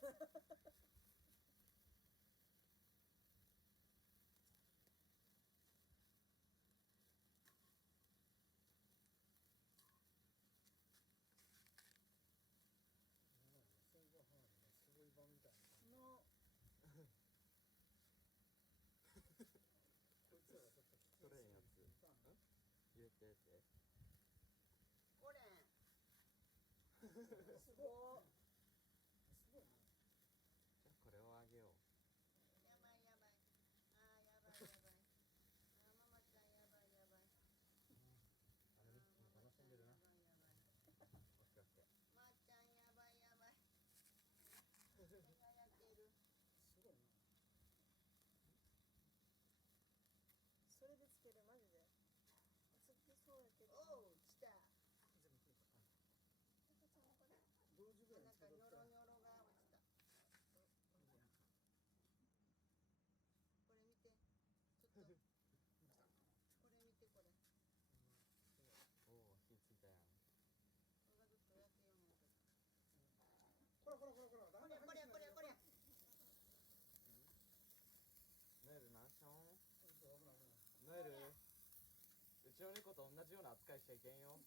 すごい版みたいなのこいつらがちょっとそれんやつ入れててこれすごいね。じゃあこれをあげよやばいやばい。あーやばいやばい。あーママちゃんやばいやばい。あれも楽しんでるな。やばいやばい。う。オッケーオッケー。まーちゃんやばいやばい。手が焼ける。すごいな。それでつけるマジでつけそうやけど。おう来た。全部食うか。赤ちゃんこれ同時ぐらいなんかニョロニョロが落ちた。これ見て。ちょっと。これ見てこれ。おお火ついたやん。これがずっと焼けようやけど。これこれ。ノエル何しょん？危ない。ノエルうちの猫と同じような扱いしちゃいけんよ。